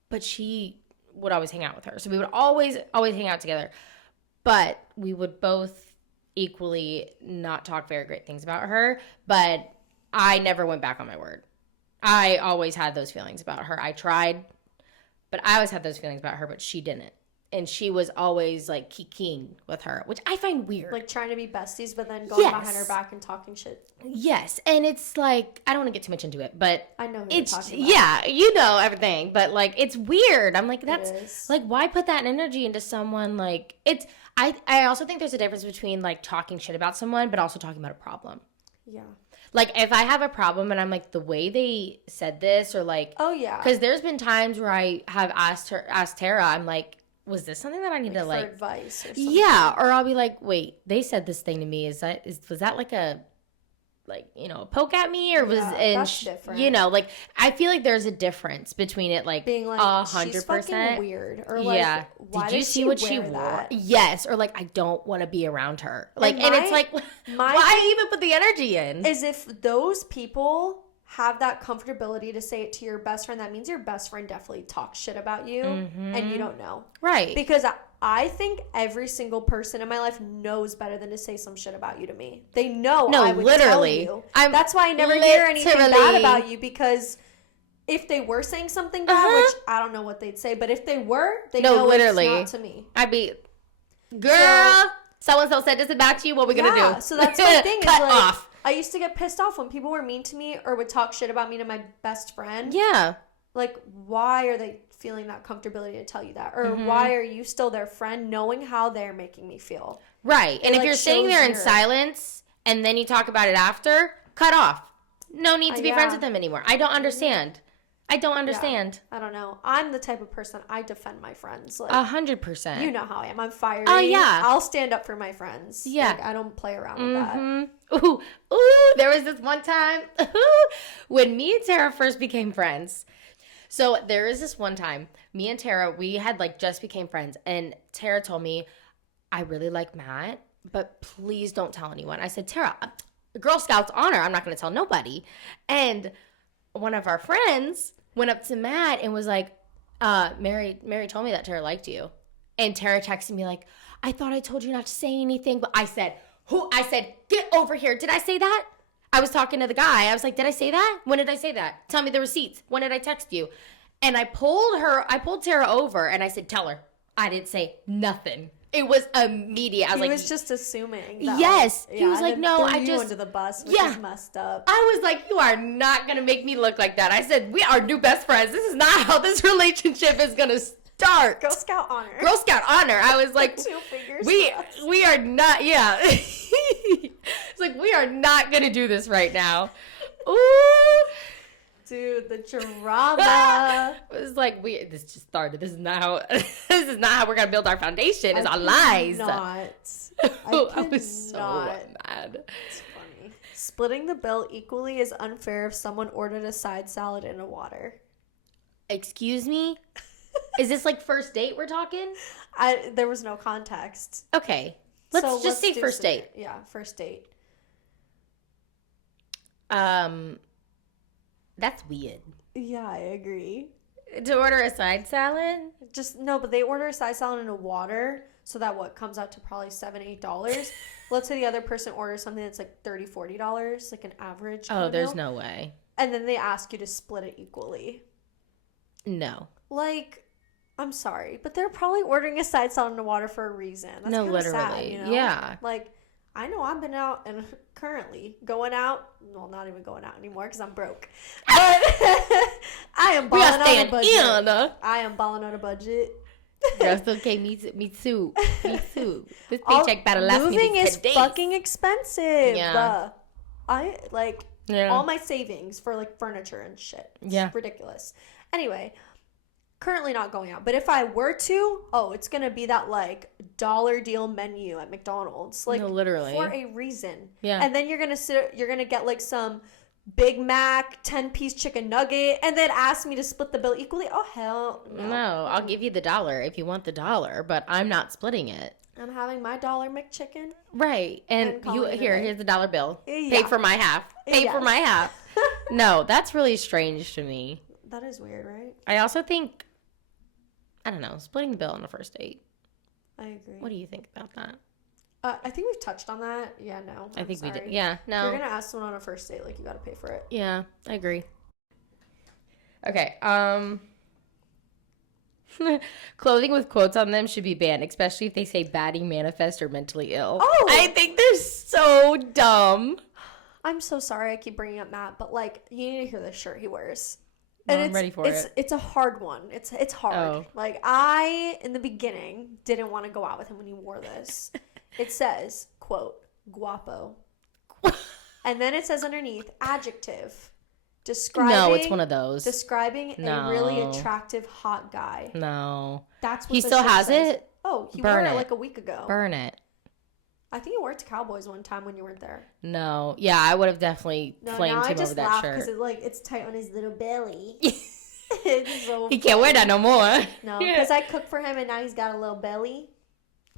but she would always hang out with her. So we would always hang out together. But we would both equally not talk very great things about her, but I never went back on my word. I always had those feelings about her. I tried, but I always had those feelings about her, but she didn't. And she was always like kikiing with her, which I find weird. Like trying to be besties, but then going behind her back and talking shit. Yes. And it's like, I don't want to get too much into it, but I know who you're talking about. Yeah, you know everything, but like, it's weird. I'm like, that's like, why put that energy into someone? Like, it's, I also think there's a difference between like talking shit about someone, but also talking about a problem. Yeah. Like if I have a problem and I'm like, the way they said this or like, oh yeah. Because there's been times where I have asked Tara, I'm like, was this something that I need to like for advice or something? Yeah. Or I'll be like, wait, they said this thing to me. Was that like a a poke at me or was that's different. Like I feel like there's a difference between it like being like 100%. She's fucking weird or like why did you see what she wore? That? Yes, or like I don't want to be around her. Like and it's like why even put the energy in? Is if those people have that comfortability to say it to your best friend, that means your best friend definitely talks shit about you and you don't know. Right. Because I think every single person in my life knows better than to say some shit about you to me. They know I would literally. tell you. That's why I never hear anything bad about you, because if they were saying something bad, which I don't know what they'd say, but if they were, they know literally. It's not to me. I'd be, girl, so-and-so said this about you, what are we going to do? So that's my thing. Cut off. I used to get pissed off when people were mean to me or would talk shit about me to my best friend. Yeah. Like, why are they feeling that comfortability to tell you that? Or why are you still their friend knowing how they're making me feel? Right. And if you're sitting there in silence and then you talk about it after, cut off. No need to be friends with them anymore. I don't understand. I don't understand. Yeah. I don't know. I'm the type of person, I defend my friends. Like 100%. You know how I am. I'm fiery. Oh, yeah. I'll stand up for my friends. Yeah. Like, I don't play around with that. Ooh, there was this one time when me and Tara first became friends. So there is this one time, me and Tara, we had like just became friends. And Tara told me, I really like Matt, but please don't tell anyone. I said, Tara, Girl Scouts honor. I'm not going to tell nobody. And one of our friends went up to Matt and was like, Mary told me that Tara liked you. And Tara texted me like, I thought I told you not to say anything. But I said, who? I said, get over here. Did I say that? I was talking to the guy. I was like, did I say that? When did I say that? Tell me the receipts. When did I text you? And I pulled Tara over and I said, tell her. I didn't say nothing. It was immediate. I was he like, was just assuming. That yes. Like, he was like, no, I just under the bus, which is messed up. I was like, you are not gonna make me look like that. I said, we are new best friends. This is not how this relationship is gonna start. Girl Scout honor. Girl Scout honor. I was like, 2 fingers. We are not. Yeah. It's like we are not gonna do this right now. Ooh. Dude, the drama. It was like this just started. This is not how we're gonna build our foundation. It's our lies. I was so mad. It's funny. Splitting the bill equally is unfair if someone ordered a side salad and a water. Excuse me? Is this like first date we're talking? There was no context. Okay. Let's just say first date. Yeah, first date. That's weird. Yeah, I agree. To order a side salad? But they order a side salad and a water, so that comes out to probably $7-8. Let's say the other person orders something that's like $30-40, like an average. Oh, there's no way. And then they ask you to split it equally. No. Like, I'm sorry, but they're probably ordering a side salad and a water for a reason. That's literally. Sad, you know? Yeah. Like, I know I've been out and currently going out. Well, not even going out anymore because I'm broke. But I am balling out a budget. I am balling out a budget. That's okay. Me too. This paycheck better last me moving is days. Fucking expensive. Yeah. I like all my savings for like furniture and shit. It's ridiculous. Anyway. Currently not going out, but if I were to, it's gonna be that like dollar deal menu at McDonald's, like literally for a reason. Yeah, and then you're gonna get like some Big Mac 10-piece chicken nugget, and then ask me to split the bill equally. Oh hell no! I'll give you the $1 if you want the $1, but I'm not splitting it. I'm having my $1 McChicken. Right, and here's the $1 bill. Yeah. Pay for my half. For my half. No, that's really strange to me. That is weird, right? I also think. I don't know, splitting the bill on a first date. I agree. What do you think about that? I think we've touched on that. Yeah, no. I think we did. Yeah, no. You're going to ask someone on a first date, like, you got to pay for it. Yeah, I agree. Okay, clothing with quotes on them should be banned, especially if they say baddie, manifest, or mentally ill. Oh! I think they're so dumb. I'm so sorry I keep bringing up Matt, but, like, you need to hear the shirt he wears. No, And I'm ready for it. It's a hard one. It's hard. Oh. Like, I, in the beginning, didn't want to go out with him when he wore this. It says, quote, guapo. And then it says underneath, adjective. Describing. No, it's one of those. Describing a really attractive, hot guy. No. That's what he still has says. it? Oh, he wore it like a week ago. Burn it. I think he wore it to Cowboys one time when you weren't there. No. Yeah, I would have definitely flamed him over that shirt. Because it's tight on his little belly. It's so he can't wear that no more. No, because I cooked for him and now he's got a little belly.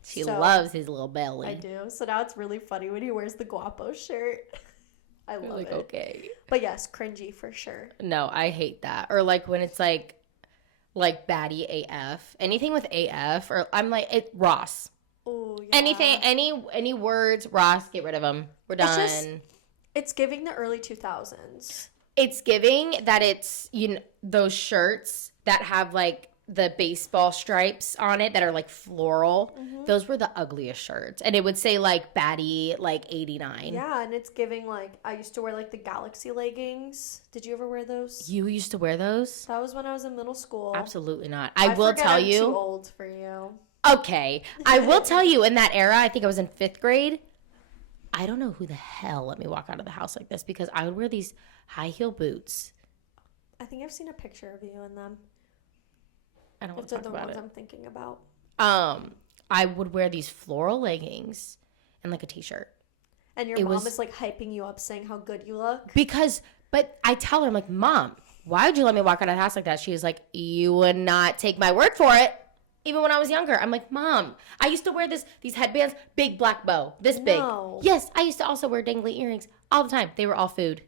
She loves his little belly. I do. So now it's really funny when he wears the guapo shirt. I love it. Okay. But yes, cringy for sure. No, I hate that. Or like when it's like baddie AF. Anything with AF, or I'm like Ross. Oh, yeah. Anything, any words, Ross, get rid of them. We're done. It's giving the early 2000s. It's giving that it's, those shirts that have like the baseball stripes on it that are like floral. Mm-hmm. Those were the ugliest shirts. And it would say like baddie, like 89. Yeah, and it's giving like, I used to wear like the Galaxy leggings. Did you ever wear those? You used to wear those? That was when I was in middle school. Absolutely not. I will tell you. I'm too old for you. Okay. I will tell you, in that era, I think I was in 5th grade. I don't know who the hell let me walk out of the house like this, because I would wear these high heel boots. I think I've seen a picture of you in them. I don't want to talk about it. They're the ones I'm thinking about. I would wear these floral leggings and like a t-shirt. And your mom is like hyping you up, saying how good you look. But I tell her, I'm like, Mom, why would you let me walk out of the house like that? She was like, you would not take my word for it. Even when I was younger, I'm like, Mom, I used to wear these headbands, big black bow, this big. No. Yes, I used to also wear dangly earrings all the time. They were all food.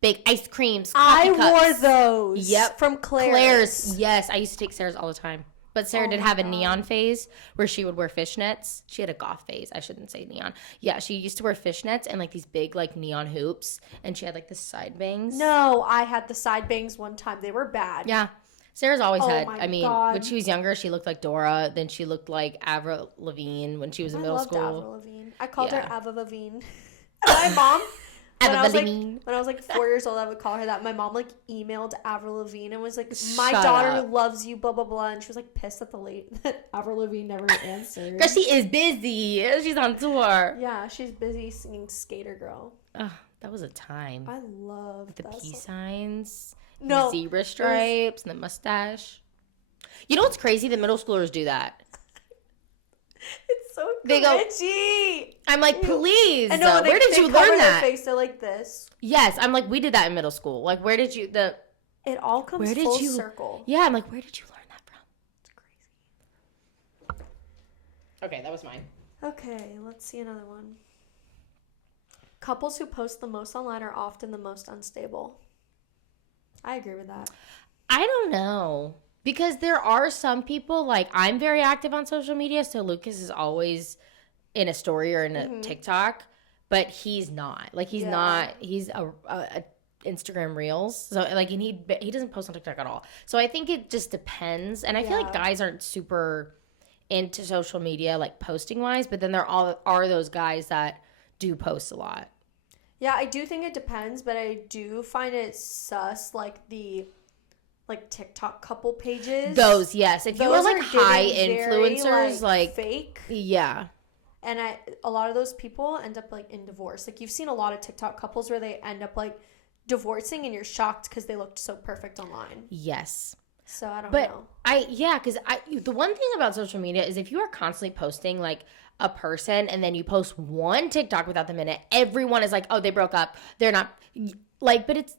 Big ice creams, coffee cups. I wore those. Yep. From Claire's. Claire's. Yes, I used to take Sarah's all the time. But Sarah did have a neon phase where she would wear fishnets. She had a goth phase. I shouldn't say neon. Yeah, she used to wear fishnets and like these big like neon hoops. And she had like the side bangs. No, I had the side bangs one time. They were bad. Yeah. Sarah's always had. My I mean, God. when she was younger, she looked like Dora. Then she looked like Avril Lavigne when she was in middle school. Avril Lavigne. I called her Yeah. Avril Lavigne. My mom, when I Lavigne. was like 4 years old, I would call her that. My mom like emailed Avril Lavigne and was like, "My Shut daughter up. loves you," blah blah blah, and she was like pissed at that Avril Lavigne never answered. Because she is busy. She's on tour. Yeah, she's busy singing "Skater Girl." Oh, that was a time. I love The that peace song. signs, No, the zebra stripes, and the mustache. You know what's crazy? The middle schoolers do that. It's so They go- cringy. I'm like, please. And no, where did they you cover learn their that? face, they're like this. Yes, I'm like, we did that in middle school. Like, where did you It all comes Where did full you- circle. Yeah, I'm like, where did you learn that from? It's crazy. Okay, that was mine. Okay, let's see another one. Couples who post the most online are often the most unstable. I agree with that. I don't know. Because there are some people, like, I'm very active on social media, so Lucas is always in a story or in a TikTok, but he's not. Like, he's not, he's a Instagram Reels. So, like, and he doesn't post on TikTok at all. So I think it just depends. And I feel like guys aren't super into social media, like, posting-wise, but then there are those guys that do post a lot. Yeah, I do think it depends, but I do find it sus, like, the TikTok couple pages. Those, yes. If you are like high getting influencers, very, like fake. Yeah. And a lot of those people end up like in divorce. Like you've seen a lot of TikTok couples where they end up like divorcing and you're shocked because they looked so perfect online. Yes. So I don't But know. because the one thing about social media is if you are constantly posting like a person and then you post one TikTok without them in it, everyone is like, oh, they broke up. They're not like, but it's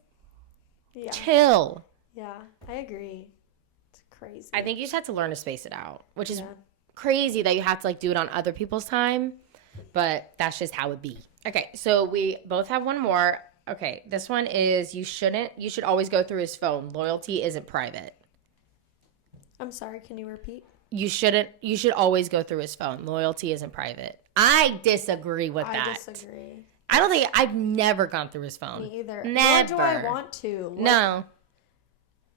chill. Yeah, I agree. It's crazy. I think you just have to learn to space it out, which is crazy that you have to like do it on other people's time, but that's just how it be. Okay, so we both have one more. Okay, this one is you should always go through his phone. Loyalty isn't private. I'm sorry, can you repeat? You should always go through his phone. Loyalty isn't private. I disagree with that. I disagree. I don't think I've never gone through his phone. Me either. Never. Nor do I want to. Like, no.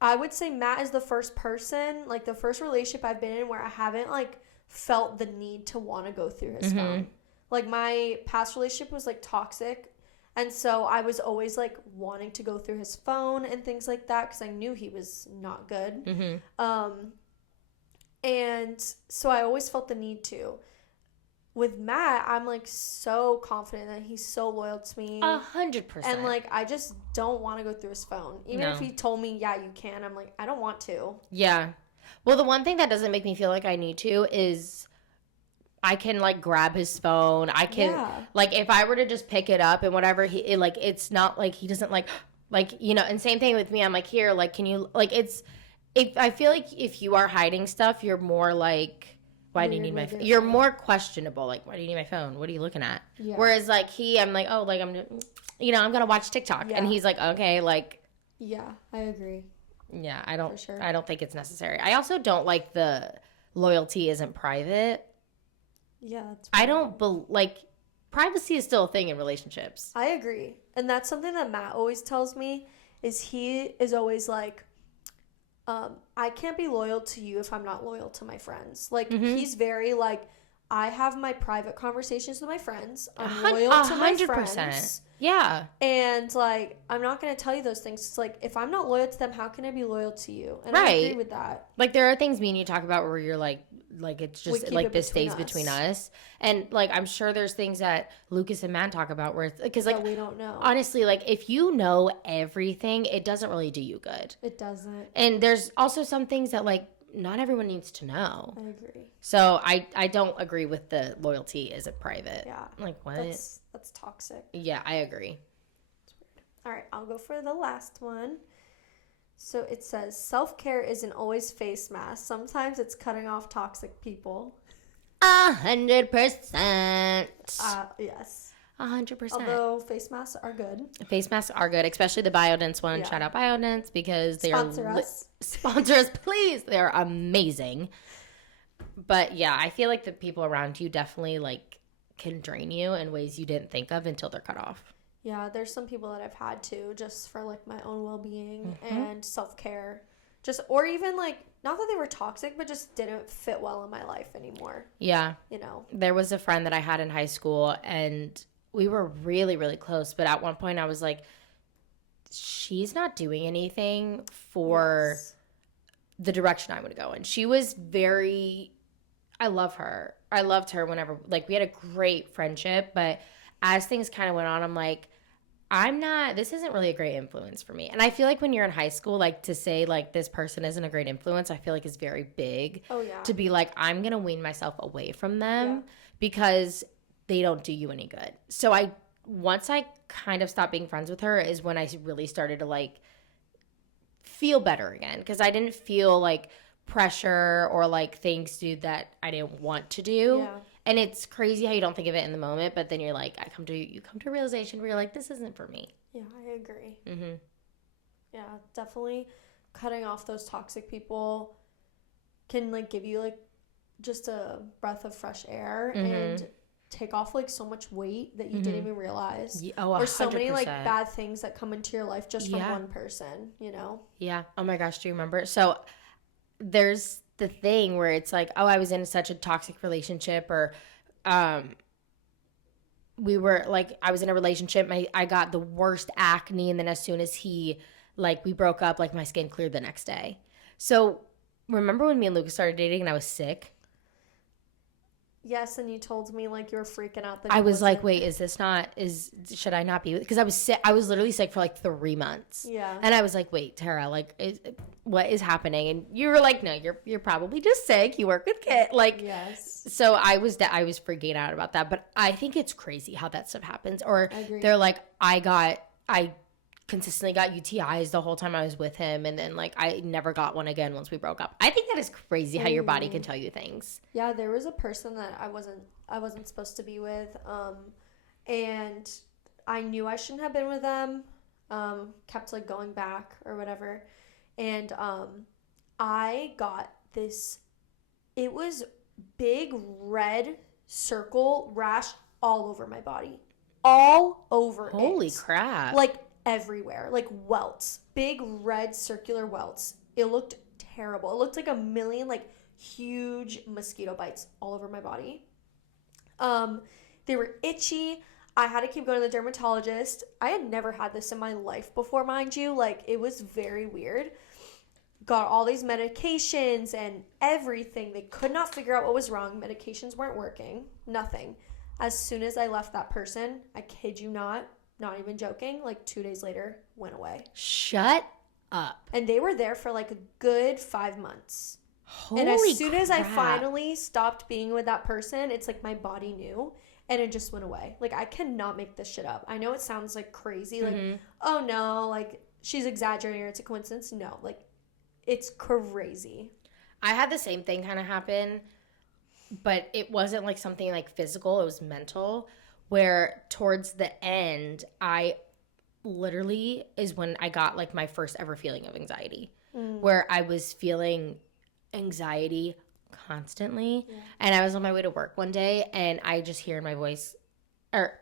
I would say Matt is the first person, like the first relationship I've been in where I haven't like felt the need to want to go through his phone. Like my past relationship was like toxic. And so I was always like wanting to go through his phone and things like that because I knew he was not good. And so I always felt the need to. With Matt, I'm like so confident that he's so loyal to me. 100%. And like I just don't want to go through his phone. Even if he told me, yeah, you can, I'm like, I don't want to. Yeah. Well, the one thing that doesn't make me feel like I need to is I can like grab his phone. I can like if I were to just pick it up and whatever it's not like he doesn't like and same thing with me. I'm like, here, like, can you like I feel like if you are hiding stuff, you're more like, why do you need my phone? You're more questionable. Like, why do you need my phone? What are you looking at? Yeah. Whereas like I'm like, oh, like I'm going to watch TikTok. Yeah. And he's like, okay, like. Yeah, I agree. Yeah, I don't think it's necessary. I also don't like the loyalty isn't private. Yeah, that's I don't like privacy is still a thing in relationships. I agree. And that's something that Matt always tells me is he is always like, I can't be loyal to you if I'm not loyal to my friends. Like he's very like, I have my private conversations with my friends. I'm loyal to my 100%. Friends. Yeah. And like, I'm not going to tell you those things. It's like, if I'm not loyal to them, how can I be loyal to you? And I agree with that. Like there are things me and you talk about where you're like it's just like this stays between us. And like, I'm sure there's things that Lucas and Matt talk about where it's because like, we don't know. Honestly, like if you know everything, it doesn't really do you good. It doesn't. And there's also some things that like, not everyone needs to know. I agree. So I don't agree with the loyalty isn't private. Yeah. Like what? That's toxic. Yeah, I agree. All right, I'll go for the last one. So it says self-care isn't always face masks. Sometimes it's cutting off toxic people. 100%. Yes. 100%. Although face masks are good. Face masks are good, especially the Biodance one. Yeah. Shout out Biodance because they Sponsor are us. Sponsor us, please. They're amazing. But yeah, I feel like the people around you definitely like can drain you in ways you didn't think of until they're cut off. Yeah, there's some people that I've had to just for like my own well-being and self-care. Just or even like not that they were toxic, but just didn't fit well in my life anymore. Yeah. You know. There was a friend that I had in high school and we were really, really close. But at one point I was like, she's not doing anything for the direction I want to go in. She was very, I love her. I loved her whenever, like we had a great friendship. But as things kind of went on, I'm like, this isn't really a great influence for me. And I feel like when you're in high school, like to say like this person isn't a great influence, I feel like is very big. Oh, yeah. To be like, I'm going to wean myself away from them because they don't do you any good. So once I kind of stopped being friends with her is when I really started to like feel better again. Because I didn't feel like pressure or like things that I didn't want to do. Yeah. And it's crazy how you don't think of it in the moment, but then you're like, you come to a realization where you're like, this isn't for me. Yeah, I agree. Mm-hmm. Yeah, definitely cutting off those toxic people can like give you like just a breath of fresh air and take off like so much weight that you didn't even realize. Oh, 100%. Or so many like bad things that come into your life just from one person, you know? Yeah. Oh my gosh, do you remember? So there's the thing where it's like, oh, I was in such a toxic relationship or we were like, I was in a relationship, I got the worst acne, and then as soon as we broke up, like my skin cleared the next day. So remember when me and Lucas started dating and I was sick? Yes, and you told me like you were freaking out. I was like, wait, should I not be? Because I was sick. I was literally sick for like 3 months. Yeah. And I was like, wait, Tara, like, what is happening? And you were like, no, you're probably just sick. You work with kids. Like, yes. So I was freaking out about that. But I think it's crazy how that stuff happens. Or they're like, I consistently got UTIs the whole time I was with him, and then like I never got one again once we broke up. I think that is crazy how your body can tell you things. Yeah, there was a person that I wasn't supposed to be with, and I knew I shouldn't have been with them. Kept like going back or whatever, and I got this. It was big red circle rash all over my body, all over. Holy crap! Like everywhere, like welts, big red circular welts. It looked terrible. It looked like a million like huge mosquito bites all over my body. They were itchy. I had to keep going to the dermatologist. I had never had this in my life before, mind you. Like, it was very weird. Got all these medications and everything. They could not figure out what was wrong. Medications weren't working. Nothing. As soon as I left that person, I kid you not even joking, like 2 days later, went away. Shut up. And they were there for like a good 5 months. Holy and as soon crap. as I finally stopped being with that person, it's like my body knew and it just went away. Like, I cannot make this shit up. I know it sounds like crazy. Like, oh no, like she's exaggerating or it's a coincidence. No, like it's crazy. I had the same thing kind of happen, but it wasn't like something like physical. It was mental. Where towards the end, I literally is when I got like my first ever feeling of anxiety, where I was feeling anxiety constantly. Yeah. And I was on my way to work one day and I just hear in my voice, or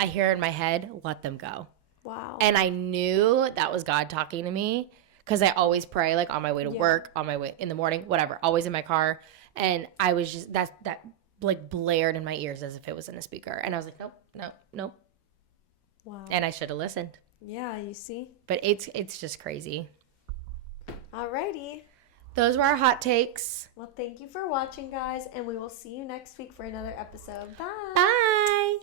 I hear in my head, let them go. Wow. And I knew that was God talking to me because I always pray like on my way to work, on my way in the morning, whatever, always in my car. And I was just, that like blared in my ears as if it was in a speaker. And I was like, nope. Wow. And I should have listened. Yeah, you see? But it's just crazy. Alrighty. Those were our hot takes. Well, thank you for watching, guys. And we will see you next week for another episode. Bye. Bye.